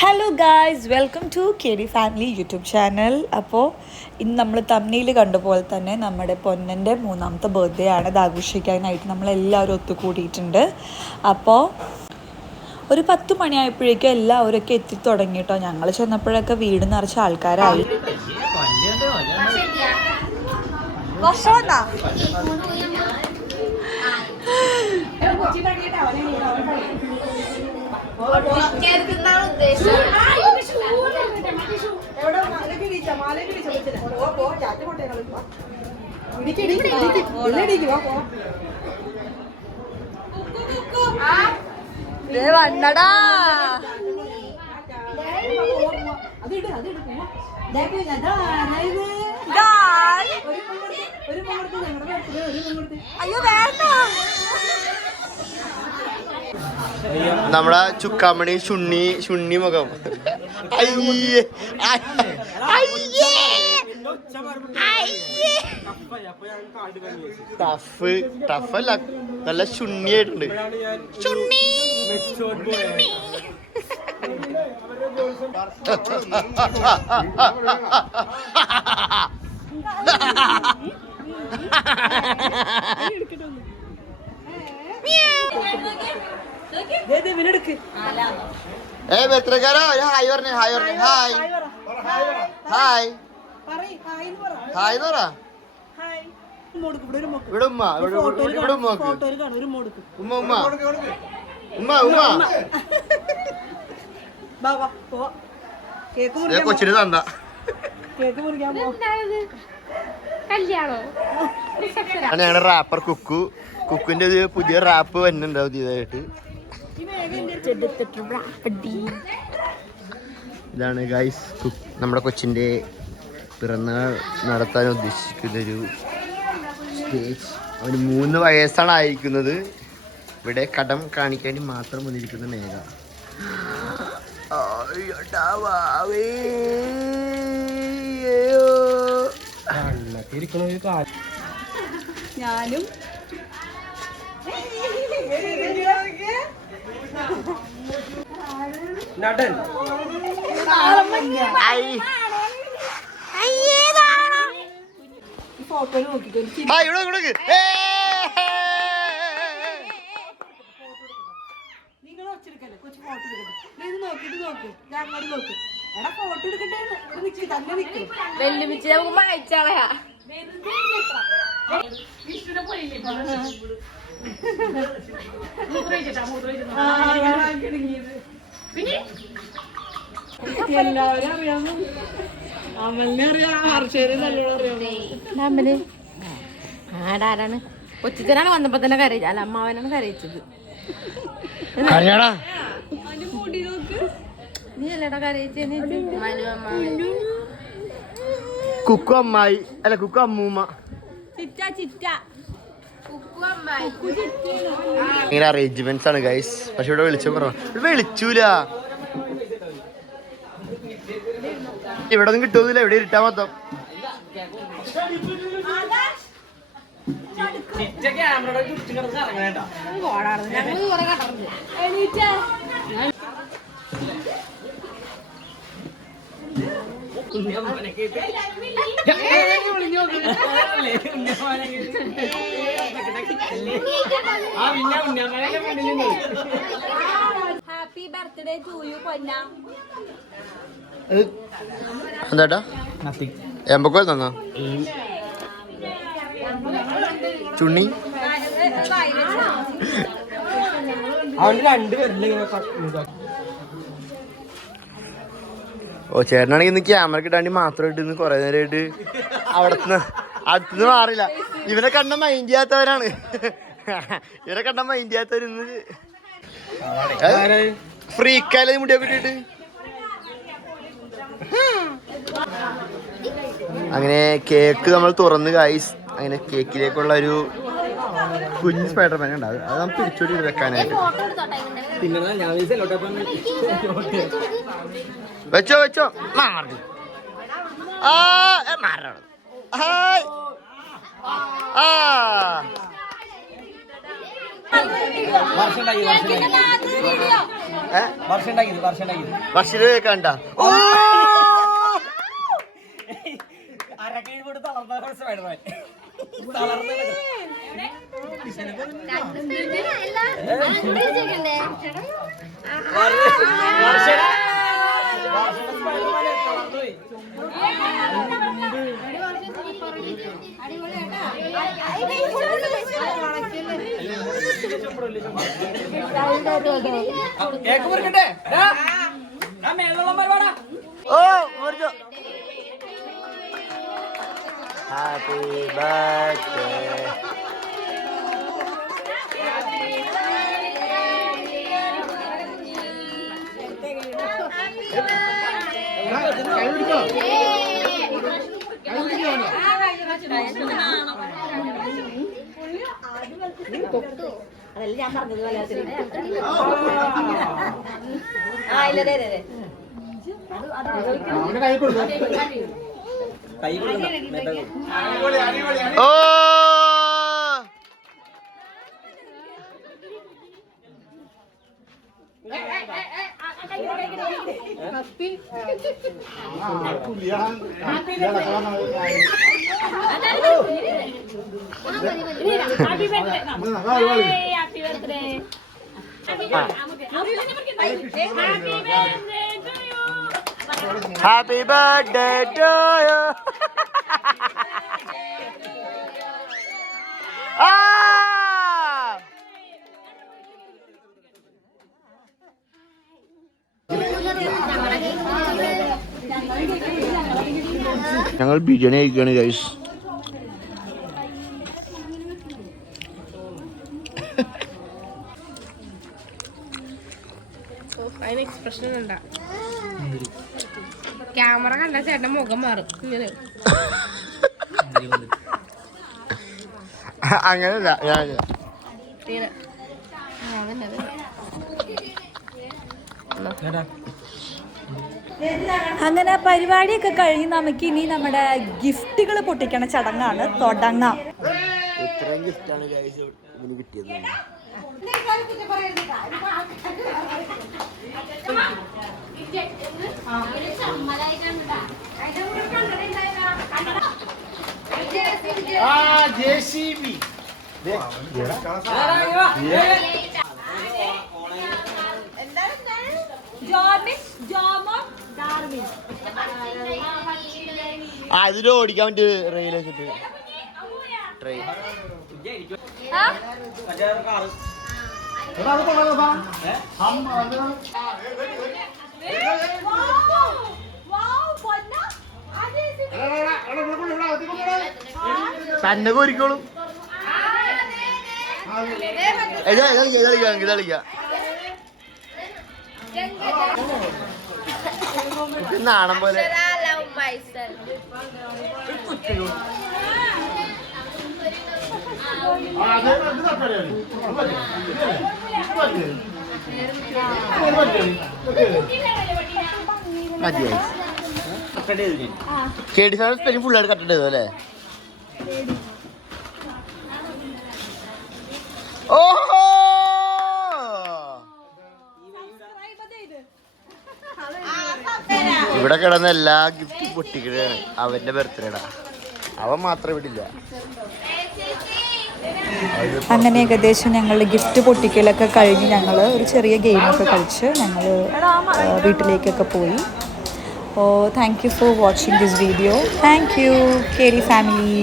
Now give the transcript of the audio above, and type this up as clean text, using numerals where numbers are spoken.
Hello guys, welcome to K D family YouTube channel. അപ്പോൾ ഇന്ന് നമ്മൾ തമ്മിൽ കണ്ടുപോലെ തന്നെ നമ്മുടെ പൊന്നൻ്റെ 3ാമത്തെ ബർത്ത്ഡേ ആണ്. അത് ആഘോഷിക്കാനായിട്ട് നമ്മളെല്ലാവരും ഒത്തുകൂടിയിട്ടുണ്ട്. അപ്പോൾ ഒരു 10 മണിയായപ്പോഴേക്കും എല്ലാവരൊക്കെ എത്തിത്തുടങ്ങി കേട്ടോ. ഞങ്ങൾ ചെന്നപ്പോഴൊക്കെ വീട് നിറച്ച ആൾക്കാരായി. വന്നടാ അയ്യോ വേണ്ട. നമ്മളെ ചുക്കാമണി ശുണ്ണി മുഖം. ടഫല്ല, നല്ല ശുണ്ണിയായിട്ടുണ്ട്. ബർത്ത്ഡേക്കാരോ ഹായ് പറഞ്ഞേ, ഹായ് പറഞ്ഞേ, ഹായ് ഹായ് ഹായ് എന്ന് പറ. ഇവിടെ ഉമ്മ, ഇവിടെ ഉമ്മ, ഉമ്മ ഉമ്മ ഉമ്മ ഉമ്മ കൊച്ചിന് തന്ന ഞങ്ങളുടെ റാപ്പർ കുക്കുവിന്റെ ഒരു പുതിയ റാപ്പ് വരുന്നുണ്ടാവും പുതിയതായിട്ട്. ഇതാണ് ഗൈസ് നമ്മുടെ കൊച്ചിന്റെ പിറന്നാൾ നടത്താൻ ഉദ്ദേശിക്കുന്നൊരു സ്റ്റേജ്. അവന് 3 വയസ്സാണ് ആയിരിക്കുന്നത്. ഇവിടെ കടം കാണിക്കാൻ മാത്രം വന്നിരിക്കുന്ന മേഘ. ഞാനും നടൻ ഫോട്ടോ നോക്കിട്ട് നിങ്ങൾ വെച്ചെടുക്കല്ലേ കൊച്ചു ഫോട്ടോ എടുക്കട്ടെ. ഇത് നോക്കിട്ട് നോക്ക്, ഞാൻ അങ്ങോട്ട് നോക്ക്. എടാ ഫോട്ടോ എടുക്കട്ടെ, നിക്ക് തന്നെ നിക്ക്. വെല്ലുമിച്ച് നമുക്ക് മയച്ചാളയാ എല്ലാവരും അറിയാമോ? അമലിനെ അറിയാം, ഹർഷേനെ നല്ലോണം അറിയാമോ? അമ്മല് ആടാരാണ് കൊച്ചിച്ചനാണ് വന്നപ്പോ തന്നെ കരയിച്ച. അല്ല, അമ്മാവനാണ് കരയിച്ചത്. നീ അല്ലടാ കരയിച്ചേന്ന്. കുക്കു അമ്മായി അല്ല, കുക്കു അമ്മൂമ്മ. ഇങ്ങനെ അറേഞ്ച്മെന്റ്സ് ആണ് ഗൈസ്. പക്ഷെ ഇവിടെ വിളിച്ചു വിളിച്ചൂല. ഇവിടെ ഒന്നും കിട്ടുന്നില്ല, ഇവിടെ ഇരുട്ടാ മൊത്തം. ഹാപ്പി ബർത്ത്ഡേ ടു യു പൊന്ന. എന്താ എമ്പക്കോൽ തന്നോ ചുണ്ണി? അവന് 2 പേരില്ല. ഓ, ചേട്ടനാണെങ്കിൽ ഇന്ന് ക്യാമറ കിട്ടാണ്ടി മാത്രമായിട്ട് ഇന്ന് കുറെ നേരമായിട്ട് അടുത്തുനിന്ന് മാറില്ല. ഇവനെ കണ്ട മൈൻഡ് ചെയ്യാത്തവരാണ്. ഇവനെ കണ്ട മൈൻഡ് ചെയ്യാത്തവർ ഇന്ന് ഫ്രീക്കായാലും മുടിയൊക്കെ ഇട്ടിട്ട്. അങ്ങനെ കേക്ക് നമ്മൾ തുറന്ന് ഗൈസ്. അങ്ങനെ കേക്കിലേക്കുള്ള ഒരു കുഞ്ഞ് സ്പൈഡർമാൻ ഉണ്ടാവും. അത് നമ്മൾ പിടിച്ചോടി വെക്കാനായിട്ട്. വെച്ചോ മാറി മാറണം. വർഷം ഉണ്ടാക്കിയത് ബഷീർ കണ്ട അരക്കീഴ് പോയിട്ട് തളർന്ന സ്പൈഡർമാൻ തളർന്ന കേക്ക് മുറിക്കട്ടെ ഓ മുറിച്ചോ ഹാപ്പി ബർത്ത്ഡേ അതല്ല ഞാൻ പറഞ്ഞത് ഓ ഹാപ്പി ബർത്ത്ഡേ ടു യു ഞങ്ങൾ ബിരിയാണി കഴിക്കുകയാണ് ഗൈസ്. അതിന് എക്സ്പ്രഷൻ ഉണ്ടാ ക്യാമറ കണ്ട ചേട്ടന്റെ മുഖം മാറും ഇങ്ങനെ അങ്ങനല്ല അങ്ങനെ പരിപാടിയൊക്കെ കഴിഞ്ഞ് നമുക്ക് ഇനി നമ്മുടെ ഗിഫ്റ്റുകൾ പൊട്ടിക്കണ ചടങ്ങാണ് തുടങ്ങാം. ഇത്രയും ഗിഫ്റ്റാണ് ഗൈസ് ഇതിന് കിട്ടിയത്. അതിന് ഓടിക്കാൻ പറ്റിയ റെയിൽ വെച്ചിട്ട് ട്രെയിൻ തന്നെ കോരിക്കോളും. ഇതളിക്കാം നാണം പോലെ മതിയായി. കേടി സാർ സ്പെല്ലിംഗ് ഫുള്ളായിട്ട് കട്ട് ചെയ്തോ അല്ലേ? ഓഹോ ഇവിടെ കിടന്ന എല്ലാ ഗിഫ്റ്റും പൊട്ടിക്കുകയാണ്. അവന്റെ ബർത്ത്ഡേടാ, അവൻ മാത്രം വിടില്ല. അങ്ങനെ ഏകദേശം ഞങ്ങളുടെ ഗിഫ്റ്റ് പൊട്ടിക്കലൊക്കെ കഴിഞ്ഞ് ഞങ്ങൾ ഒരു ചെറിയ ഗെയിമൊക്കെ കളിച്ച് ഞങ്ങൾ വീട്ടിലേക്കൊക്കെ പോയി. Thank you for watching this video. Thank you KD family.